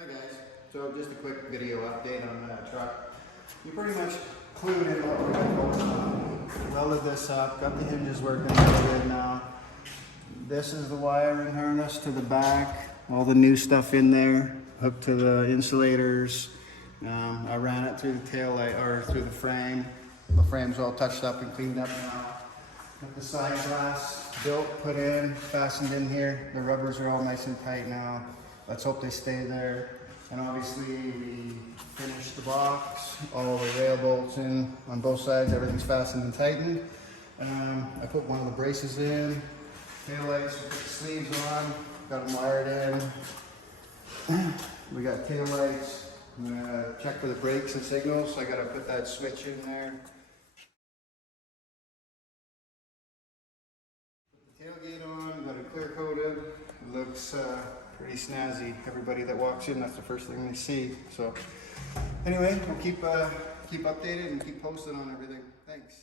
Hi guys, so just a quick video update on that truck. You pretty much clued in what we're going on. Welded this up, got the hinges working really good now. This is the wiring harness to the back, all the new stuff in there, hooked to the insulators. I ran it through the tail light, or through the frame. The frame's all touched up and cleaned up now. Got the side glass built, put in, fastened in here. The rubbers are all nice and tight now. Let's hope they stay there. And obviously we finished the box, all the rail bolts in on both sides, everything's fastened and tightened. I put one of the braces in, tail lights, we put the sleeves on, got them wired in. We got tail lights. I'm gonna check for the brakes and signals, so I gotta put that switch in there. Put the tailgate on, got it clear coated. It looks pretty snazzy. Everybody that walks in, that's the first thing they see. So anyway, we'll keep updated and keep posted on everything. Thanks.